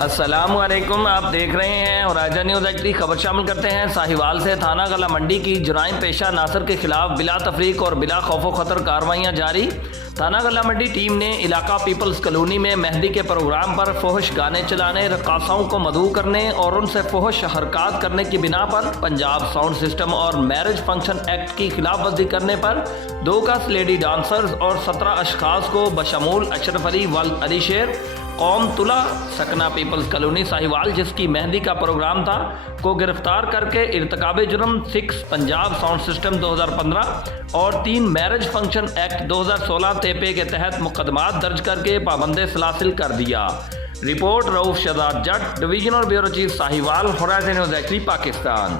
अस्सलामुअलैकुम, आप देख रहे हैं और राजा न्यूज़ एक्ट खबर शामिल करते हैं। साहिवाल से थाना गला मंडी की जुराइम पेशा नासर के खिलाफ बिला तफरीक और बिला खौफ खतर कार्रवाइयाँ जारी। थाना गला मंडी टीम ने इलाका पीपल्स कॉलोनी में मेहंदी के प्रोग्राम पर फोहश गाने चलाने, रक्कासाओं को मदऊ करने और उनसे फोहश हरकत करने की बिना पर पंजाब साउंड सिस्टम और मैरिज फंक्शन एक्ट की खिलाफ वर्जी करने पर 2 कस लेडी डांसर्स और 17 अशखास को बशमूल अशरफ अली वल्द अली शेर कौम तुला सकना पीपल्स कॉलोनी साहिवाल, जिसकी मेहंदी का प्रोग्राम था, को गिरफ्तार करके इर्तकाबे जुर्म 6 पंजाब साउंड सिस्टम 2015 और 3 मैरिज फंक्शन एक्ट 2016 तेपे के तहत मुकदमात दर्ज करके पाबंदे सलासिल कर दिया। रिपोर्ट रऊफ शहजाद जट, divisional bureau chief Sahiwal, horizon news act Pakistan.